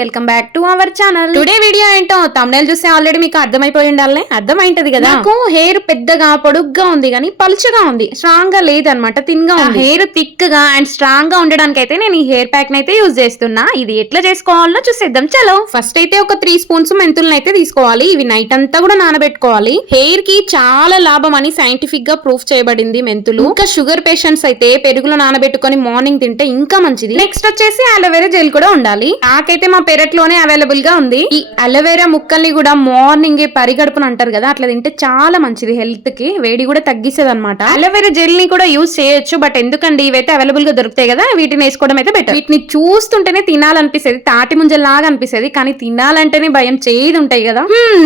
Welcome back to our channel. Today video ఏంటో thumbnail చూస్తే already మీకు అర్థమైపోయి ఉండాలి. అర్థమైంటది కదా. నాకు హెయిర్ పెద్దగా పొడుగ్గా ఉంది కానీ పలుచగా ఉంది, స్ట్రాంగ్ గా లేదనమాట, థిన్ గా ఉంది. హెయిర్ థిక్ గా అండ్ స్ట్రాంగ్ గా ఉండడానికి అయితే నేను ఈ హెయిర్ ప్యాక్ అయితే యూజ్ చేస్తున్నా. ఇది ఎట్లా చేసుకోవాలో చూసేద్దాం. చలో, ఫస్ట్ అయితే ఒక 3 స్పూన్స్ మెంతులను అయితే తీసుకోవాలి. ఇవి నైట్ అంతా కూడా నానబెట్టుకోవాలి. హెయిర్ కి చాలా లాభం అని సైంటిఫిక్ గా ప్రూఫ్ చేయబడింది మెంతులు. ఇంకా షుగర్ పేషెంట్స్ అయితే పెరుగులో నానబెట్టుకొని మార్నింగ్ తింటే ఇంకా మంచిది. నెక్స్ట్ వచ్చేసి అలోవెరా జెల్ కూడా ఉండాలి. నాకైతే మా పెరట్లోనే అవైలబుల్ గా ఉంది. ఈ అలోవెరా ముక్కల్ని కూడా మార్నింగ్ పరిగడుపున అంటారు కదా, అట్లా తింటే చాలా మంచిది. హెల్త్ కి వేడి కూడా తగ్గిస్తుంది అనమాట. అలోవెరా జెల్ ని కూడా యూజ్ చేయొచ్చు, బట్ ఎందుకండి ఇవైతే అవైలబుల్ గా దొరుకుతాయి కదా, వీటిని వేసుకోవడం అయితే బెటర్. వీటిని చూస్తుంటేనే తినాలనిపిస్తుంది, తాటి ముంజలాగా అనిపిస్తుంది, కానీ తినాలంటేనే భయం, చేదు ఉంటాయి కదా.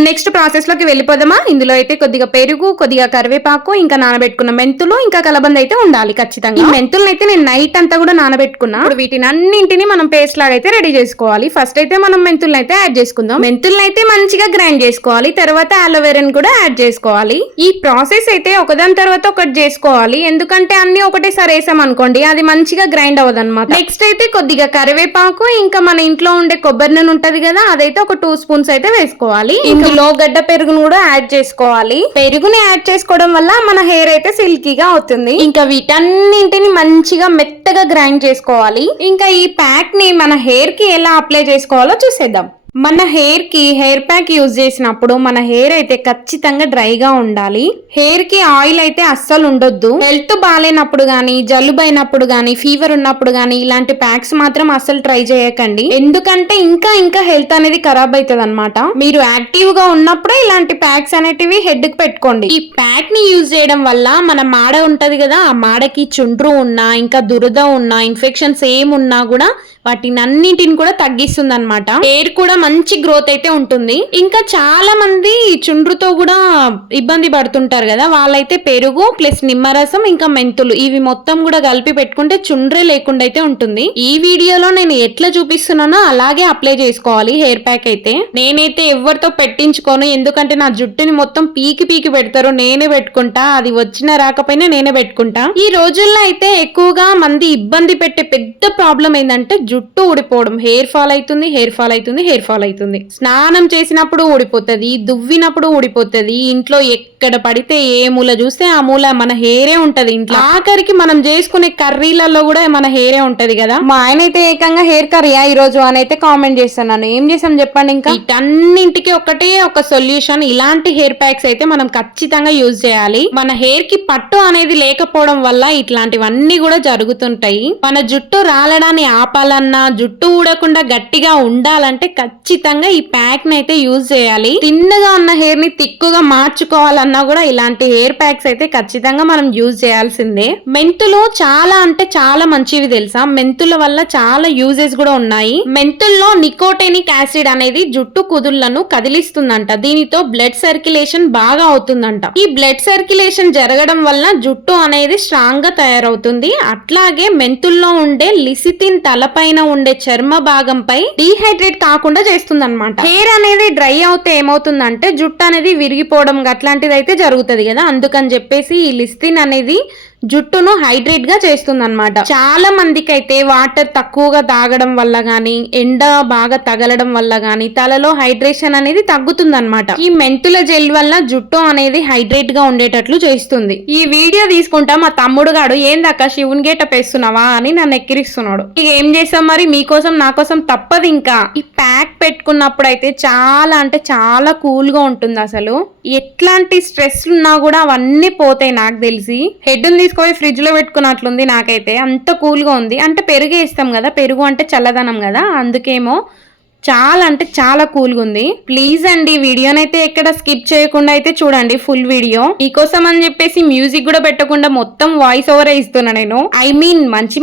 నెక్స్ట్ ప్రాసెస్ లోకి వెళ్ళిపోదామా. ఇందులో అయితే కొద్దిగా పెరుగు, కొద్దిగా కరివేపాకు, ఇంకా నానబెట్టుకున్న మెంతులు, ఇంకా కలబంద అయితే ఉండాలి ఖచ్చితంగా. ఈ మెంతులను అయితే నేను నైట్ అంతా కూడా నానబెట్టుకున్నా. ఇప్పుడు వీటిని అన్నింటినీ మనం పేస్ట్ లాగా అయితే రెడీ చేసుకోవాలి. ఫస్ట్ అయితే మనం మెంతులను అయితే యాడ్ చేసుకుందాం. మెంతులను అయితే మంచిగా గ్రైండ్ చేసుకోవాలి. తర్వాత అలోవెరాని కూడా యాడ్ చేసుకోవాలి. ఈ ప్రాసెస్ అయితే ఒకదాని తర్వాత ఒకటి చేసుకోవాలి, ఎందుకంటే అన్ని ఒకటేసారి వేసాం అనుకోండి అది మంచిగా గ్రైండ్ అవ్వదు అనమాట. నెక్స్ట్ అయితే కొద్దిగా కరివేపాకు, ఇంకా మన ఇంట్లో ఉండే కొబ్బరి నూనె ఉంటది కదా, అదైతే ఒక 2 స్పూన్స్ అయితే వేసుకోవాలి. ఇందులో గడ్డ పెరుగును కూడా యాడ్ చేసుకోవాలి. పెరుగుని యాడ్ చేసుకోవడం వల్ల మన హెయిర్ అయితే సిల్కీగా అవుతుంది. ఇంకా వీటన్నింటిని మంచిగా మెత్తగా గ్రైండ్ చేసుకోవాలి. ఇంకా ఈ ప్యాక్ ని మన హెయిర్ కి ఎలా అప్లై చేసుకోవాలో చూసేద్దాం. మన హెయిర్ కి హెయిర్ ప్యాక్ యూజ్ చేసినప్పుడు మన హెయిర్ అయితే ఖచ్చితంగా డ్రైగా ఉండాలి. హెయిర్ కి ఆయిల్ అయితే అస్సలు ఉండొద్దు. హెల్త్ బాగాలేనప్పుడు గానీ, జలుబు అయినప్పుడు గానీ, ఫీవర్ ఉన్నప్పుడు గానీ ఇలాంటి ప్యాక్స్ మాత్రం అస్సలు ట్రై చేయకండి, ఎందుకంటే ఇంకా హెల్త్ అనేది ఖరాబ్ అవుతుంది అనమాట. మీరు యాక్టివ్ గా ఉన్నప్పుడే ఇలాంటి ప్యాక్స్ అనేటివి హెడ్ కి పెట్టుకోండి. ఈ ప్యాక్ ని యూజ్ చేయడం వల్ల మన మాడ ఉంటది కదా, ఆ మాడకి చుండ్రు ఉన్నా, ఇంకా దురద ఉన్నా, ఇన్ఫెక్షన్స్ ఏమున్నా కూడా వాటిని అన్నింటిని కూడా తగ్గిస్తుంది అనమాట. హెయిర్ కూడా మంచి గ్రోత్ అయితే ఉంటుంది. ఇంకా చాలా మంది చుండ్రుతో కూడా ఇబ్బంది పడుతుంటారు కదా, వాళ్ళైతే పెరుగు ప్లస్ నిమ్మరసం ఇంకా మెంతులు ఇవి మొత్తం కూడా కలిపి పెట్టుకుంటే చుండ్రే లేకుండా అయితే ఉంటుంది. ఈ వీడియోలో నేను ఎట్లా చూపిస్తున్నానో అలాగే అప్లై చేసుకోవాలి హెయిర్ ప్యాక్ అయితే. నేనైతే ఎవరితో పెట్టించుకోను, ఎందుకంటే నా జుట్టుని మొత్తం పీకి పెడతారు, నేనే పెట్టుకుంటా. అది వచ్చినా రాకపోయినా నేనే పెట్టుకుంటా. ఈ రోజుల్లో అయితే ఎక్కువగా మంది ఇబ్బంది పెట్టే పెద్ద ప్రాబ్లం ఏంటంటే జుట్టు ఊడిపోవడం. హెయిర్ ఫాల్ అవుతుంది. స్నానం చేసినప్పుడు ఊడిపోతుంది, దువ్వినప్పుడు ఊడిపోతుంది. ఇంట్లో ఎక్కడ పడితే ఏ మూల చూస్తే ఆ మూల మన హెయిరే ఉంటది. ఇంట్లో ఆఖరికి మనం చేసుకునే కర్రీలలో కూడా మన హెయిరే ఉంటది కదా. మా ఆయన అయితే ఏకంగా హెయిర్ కర్రీయా ఈ రోజు అని అయితే కామెంట్ చేస్తున్నాను. ఏం చేసాం చెప్పండి. ఇంకా వీటన్నింటికి ఒకటే ఒక సొల్యూషన్, ఇలాంటి హెయిర్ ప్యాక్స్ అయితే మనం ఖచ్చితంగా యూజ్ చేయాలి. మన హెయిర్ కి పట్టు అనేది లేకపోవడం వల్ల ఇట్లాంటివన్నీ కూడా జరుగుతుంటాయి. మన జుట్టు రాలడాన్ని ఆపాలన్నా, జుట్టు ఊడకుండా గట్టిగా ఉండాలంటే ఖచ్చితంగా ఈ ప్యాక్ ని అయితే యూజ్ చేయాలి. తిన్నగా ఉన్న హెయిర్ ని తిక్కుగా మార్చుకోవాలన్నా కూడా ఇలాంటి హెయిర్ ప్యాక్స్ అయితే ఖచ్చితంగా మనం యూజ్ చేయాల్సిందే. మెంతులు చాలా అంటే చాలా మంచివి తెలుసా. మెంతుల వల్ల చాలా యూజెస్ కూడా ఉన్నాయి. మెంతుల్లో నికోటెనిక్ యాసిడ్ అనేది జుట్టు కుదుళ్లను కదిలిస్తుందంట. దీనితో బ్లడ్ సర్క్యులేషన్ బాగా అవుతుందంట. ఈ బ్లడ్ సర్క్యులేషన్ జరగడం వల్ల జుట్టు అనేది స్ట్రాంగ్ గా తయారవుతుంది. అట్లాగే మెంతుల్లో ఉండే లిసిథిన్ తలపైన ఉండే చర్మ భాగంపై డీహైడ్రేట్ కాకుండా చేస్తుంది అనమాట. హెయిర్ అనేది డ్రై అవుతే ఏమవుతుందంటే జుట్టు అనేది విరిగిపోవడం అట్లాంటిది అయితే జరుగుతుంది కదా, అందుకని చెప్పేసి ఈ లిసిథిన్ అనేది జుట్టును హైడ్రేట్ గా చేస్తుంది అనమాట. చాలా మందికి అయితే వాటర్ తక్కువగా తాగడం వల్ల గానీ, ఎండ బాగా తగలడం వల్ల గానీ తలలో హైడ్రేషన్ అనేది తగ్గుతుంది అనమాట. ఈ మెంతుల జెల్ వల్ల జుట్టు అనేది హైడ్రేట్ గా ఉండేటట్లు చేస్తుంది. ఈ వీడియో తీసుకుంటా మా తమ్ముడు గాడు ఏందక్క శివుని గేటప్ వేస్తున్నావా అని నన్ను ఎక్కిరిస్తున్నాడు. ఇక ఏం చేసాం మరి, మీకోసం నా కోసం తప్పదు. ఇంకా ఈ ప్యాక్ పెట్టుకున్నప్పుడు అయితే చాలా అంటే చాలా కూల్ గా ఉంటుంది. అసలు ఎట్లాంటి స్ట్రెస్ ఉన్నా కూడా అవన్నీ పోతాయి నాకు తెలిసి. హెడ్ తీసుకొని ఫ్రిడ్జ్ లో పెట్టుకున్నట్లుంది నాకైతే, అంత కూల్ గా ఉంది. అంటే పెరుగు వేస్తాం కదా, పెరుగు అంటే చల్లదనం కదా, అందుకేమో చాలా అంటే చాలా కూల్గా ఉంది. ప్లీజ్ అండి వీడియోనైతే ఎక్కడ స్కిప్ చేయకుండా అయితే చూడండి ఫుల్ వీడియో. మీకోసం అని చెప్పేసి మ్యూజిక్ కూడా పెట్టకుండా మొత్తం వాయిస్ ఓవర్ ఇస్తున్నా నేను.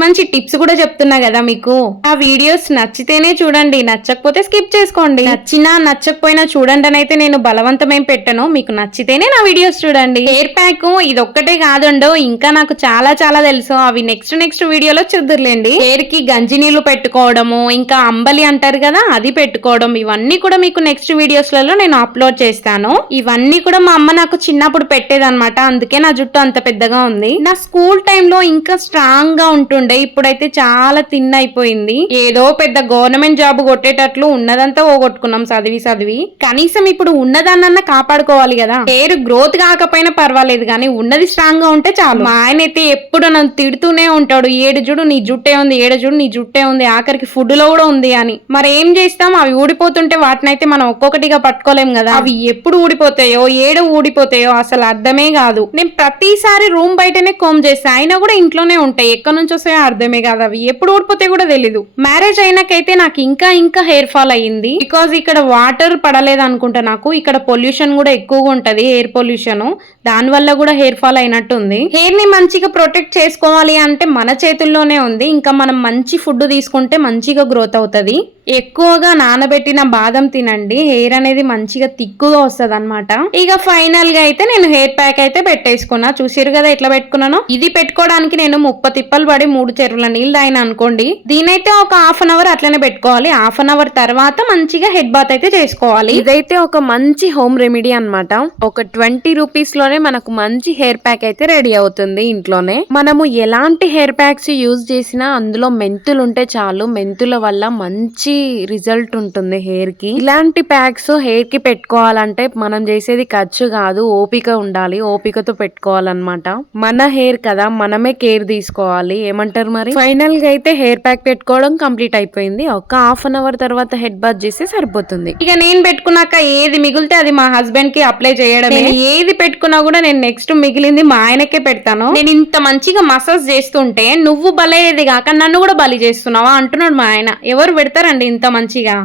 మంచి టిప్స్ కూడా చెప్తున్నా కదా మీకు. ఆ వీడియోస్ నచ్చితేనే చూడండి, నచ్చకపోతే స్కిప్ చేసుకోండి. నచ్చినా నచ్చకపోయినా చూడండి అని అయితే నేను బలవంతమేం పెట్టను, మీకు నచ్చితేనే నా వీడియోస్ చూడండి. హెయిర్ ప్యాక్ ఇది ఒక్కటే కాదండో, ఇంకా నాకు చాలా తెలుసు. అవి నెక్స్ట్ వీడియోలో చూద్దురులేండి. హెయిర్ కి గంజి నీళ్లు పెట్టుకోవడము, ఇంకా అంబలి అంటారు కదా, అది అది పెట్టుకోవడం, ఇవన్నీ కూడా మీకు నెక్స్ట్ వీడియోస్ లలో నేను అప్లోడ్ చేస్తాను. ఇవన్నీ కూడా మా అమ్మ నాకు చిన్నప్పుడు పెట్టేదన్నమాట, అందుకే నా జుట్టు అంత పెద్దగా ఉంది. నా స్కూల్ టైంలో ఇంకా స్ట్రాంగ్ గా ఉంటుండే, ఇప్పుడైతే చాలా తిన్ అయిపోయింది. ఏదో పెద్ద గవర్నమెంట్ జాబ్ కొట్టేటట్లు ఉన్నదంతా పోగొట్టుకున్నాం చదివి. కనీసం ఇప్పుడు ఉన్నదాన్న కాపాడుకోవాలి కదా. హెయిర్ గ్రోత్ కాకపోయినా పర్వాలేదు కానీ ఉన్నది స్ట్రాంగ్ గా ఉంటే చాలు. మా ఆయన అయితే ఎప్పుడు నన్ను తిడుతూనే ఉంటాడు, ఏడు చూడు నీ జుట్టే ఉంది, ఏడు చూడు నీ జుట్టే ఉంది, ఆఖరికి ఫుడ్ లో కూడా ఉంది అని. మరి ఏం చేస్తాం, అవి ఊడిపోతుంటే వాటినైతే మనం ఒక్కొక్కటిగా పట్టుకోలేం కదా. అవి ఎప్పుడు ఊడిపోతాయో ఏడు ఊడిపోతాయో అసలు అర్థమే కాదు. నేను ప్రతిసారి రూమ్ బయటనే కోమ్ చేస్తా, అయినా కూడా ఇంట్లోనే ఉంటాయి, ఎక్కడి నుంచి వస్తాయో అర్థమే కాదు. అవి ఎప్పుడు ఊడిపోతాయి కూడా తెలీదు. మ్యారేజ్ అయినాకైతే నాకు ఇంకా హెయిర్ ఫాల్ అయ్యింది. బికాజ్ ఇక్కడ వాటర్ పడలేదు అనుకుంటా, నాకు ఇక్కడ పొల్యూషన్ కూడా ఎక్కువగా ఉంటది, ఎయిర్ పొల్యూషన్. దాని వల్ల కూడా హెయిర్ ఫాల్ అయినట్టుంది. హెయిర్ ని మంచిగా ప్రొటెక్ట్ చేసుకోవాలి అంటే మన చేతుల్లోనే ఉంది. ఇంకా మనం మంచి ఫుడ్ తీసుకుంటే మంచిగా గ్రోత్ అవుతుంది. ఎక్కువగా నానబెట్టిన బాదం తినండి, హెయిర్ అనేది మంచిగా తిక్కుగా వస్తుంది అనమాట. ఇక ఫైనల్ గా అయితే నేను హెయిర్ ప్యాక్ అయితే పెట్టేసుకున్నా. చూసారు కదా ఎట్లా పెట్టుకున్నాను. ఇది పెట్టుకోవడానికి నేను 30 తిప్పలు పడి 3 చెరువుల నీళ్ళు తాగిన అనుకోండి. దీనైతే ఒక హాఫ్ అన్ అవర్ అట్లనే పెట్టుకోవాలి. హాఫ్ అన్ అవర్ తర్వాత మంచిగా హెడ్ బాత్ అయితే చేసుకోవాలి. ఇదైతే ఒక మంచి హోమ్ రెమెడీ అన్నమాట. ఒక 20 రూపీస్ లోనే మనకు మంచి హెయిర్ ప్యాక్ అయితే రెడీ అవుతుంది ఇంట్లోనే. మనము ఎలాంటి హెయిర్ ప్యాక్స్ యూజ్ చేసినా అందులో మెంతులు ఉంటే చాలు, మెంతుల వల్ల మంచి రిజల్ట్ ఉంటుంది హెయిర్ కి. ఇలాంటి ప్యాక్స్ హెయిర్ కి పెట్టుకోవాలంటే మనం చేసేది ఖర్చు కాదు, ఓపిక ఉండాలి, ఓపికతో పెట్టుకోవాలన్నమాట. మన హెయిర్ కదా, మనమే కేర్ తీసుకోవాలి. ఏమంటారు మరి? ఫైనల్ గా అయితే హెయిర్ ప్యాక్ పెట్టుకోవడం కంప్లీట్ అయిపోయింది. ఒక హాఫ్ అన్ అవర్ తర్వాత హెడ్ బాత్ చేస్తే సరిపోతుంది. ఇక నేను పెట్టుకున్నాక ఏది మిగిలితే అది మా హస్బెండ్ కి అప్లై చేయడమే. ఏది పెట్టుకున్నా కూడా నేను నెక్స్ట్ మిగిలింది మా ఆయనకే పెడతాను. నేను ఇంత మంచిగా మసాజ్ చేస్తుంటే నువ్వు బలయ్యేది కాక నన్ను కూడా బలి చేస్తున్నావా అంటున్నాడు మా ఆయన. ఎవరు పెడతారండి ఇంత మంచిగా?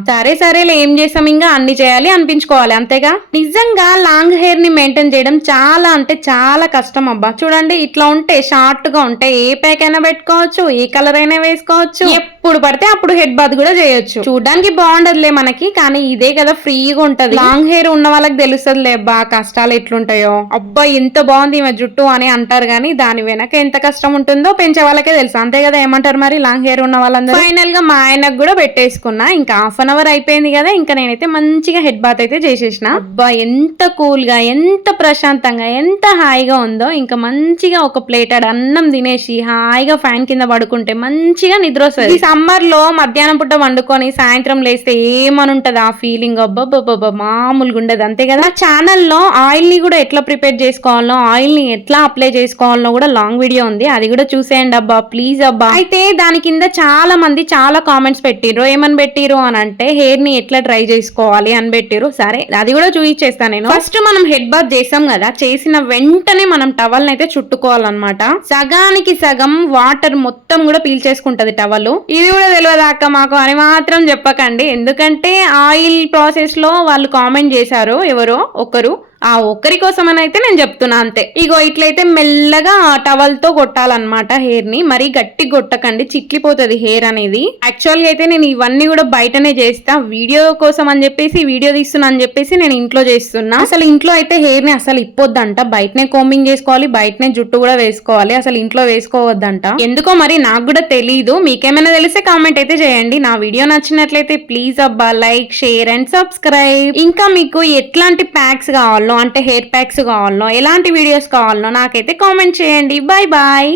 సరేలే ఏం చేసాం, ఇంకా అన్ని చేయాలి అనిపించుకోవాలి అంతేగా. నిజంగా లాంగ్ హెయిర్ ని మెయింటైన్ చేయడం చాలా అంటే చాలా కష్టం అబ్బా. చూడండి ఇట్లా ఉంటే, షార్ట్ గా ఉంటే ఏ ప్యాక్ అయినా పెట్టుకోవచ్చు, ఏ కలర్ అయినా వేసుకోవచ్చు, ఎప్పుడు పడితే అప్పుడు హెడ్ బాత్ కూడా చేయొచ్చు. చూడడానికి బాగుండదులే మనకి, కానీ ఇదే కదా ఫ్రీగా ఉంటది. లాంగ్ హెయిర్ ఉన్న వాళ్ళకి తెలుస్తుంది అబ్బా కష్టాలు ఎట్లుంటాయో. అబ్బా ఎంత బాగుంది ఈమె జుట్టు అని అంటారు, కానీ దాని వెనక ఎంత కష్టం ఉంటుందో పెంచే వాళ్ళకే తెలుసు అంతే కదా. ఏమంటారు మరి లాంగ్ హెయిర్ ఉన్న వాళ్ళందరూ. ఫైనల్ గా మా ఆయనకు కూడా పెట్టేసుకున్నా. ఇంకా హాఫ్ అన్ అవర్ అయిపోయింది కదా, ఇంకా నేనైతే మంచిగా హెడ్ బాత్ అయితే చేసేసిన. అబ్బా ఎంత కూల్ గా, ఎంత ప్రశాంతంగా, ఎంత హాయిగా ఉందో. ఇంకా మంచిగా ఒక ప్లేట్ అన్నం తినేసి హాయిగా ఫ్యాన్ కింద పడుకుంటే మంచిగా నిద్ర వస్తుంది. ఈ సమ్మర్ లో మధ్యాహ్నం పుట్ట వండుకొని సాయంత్రం లేస్తే ఏమని ఉంటది ఆ ఫీలింగ్. అబ్బా మామూలుగా ఉండదు అంతే కదా. ఛానల్లో ఆయిల్ ని కూడా ఎట్లా ప్రిపేర్ చేసుకోవాలో, ఆయిల్ ని ఎట్లా అప్లై చేసుకోవాలో కూడా లాంగ్ వీడియో ఉంది, అది కూడా చూసేయండి అబ్బా ప్లీజ్ అబ్బా. అయితే దాని కింద చాలా మంది చాలా కామెంట్స్ పెట్టిర్రు. ఏమని పెట్టిరు అని అంటే హెయిర్ ని ఎట్లా డ్రై చేసుకోవాలి అని పెట్టిరు. సరే అది కూడా చూపించేస్తాను నేను. ఫస్ట్ మనం హెడ్ బాత్ చేసాం కదా, చేసిన వెంటనే మనం టవల్ అయితే చుట్టుకోవాలన్నమాట. సగానికి సగం వాటర్ మొత్తం కూడా పీల్చేసుకుంటది టవల్. ఇది కూడా తెలియదు అక్క మాకు అని మాత్రం చెప్పకండి, ఎందుకంటే ఆయిల్ ప్రాసెస్ లో వాళ్ళు కామెంట్ చేశారు ఎవరో ఒకరు, ఆ ఒక్కరి కోసం అని అయితే నేను చెప్తున్నా అంతే. ఇగో ఇట్లయితే మెల్లగా టవల్ తో కొట్టాలన్నమాట హెయిర్ ని. మరీ గట్టి కొట్టకండి, చిట్లిపోతుంది హెయిర్ అనేది. యాక్చువల్ గా అయితే నేను ఇవన్నీ కూడా బయటనే చేస్తా, వీడియో కోసం అని చెప్పేసి, వీడియో తీస్తున్నా అని చెప్పేసి నేను ఇంట్లో చేస్తున్నా. అసలు ఇంట్లో అయితే హెయిర్ ని అసలు ఇప్పొద్దంట, బయటనే కోంబింగ్ చేసుకోవాలి, బయటనే జుట్టు కూడా వేసుకోవాలి, అసలు ఇంట్లో వేసుకోవద్దంట. ఎందుకో మరి నాకు కూడా తెలీదు, మీకేమైనా తెలిస్తే కామెంట్ అయితే చేయండి. నా వీడియో నచ్చినట్లయితే ప్లీజ్ అబ్బా లైక్, షేర్ అండ్ సబ్స్క్రైబ్. ఇంకా మీకు ఎట్లాంటి ప్యాక్స్ కావాలో, అంటే హెయిర్ ప్యాక్స్ కావాలనో, ఎలాంటి వీడియోస్ కావాలనో నాకైతే కామెంట్ చేయండి. Bye bye.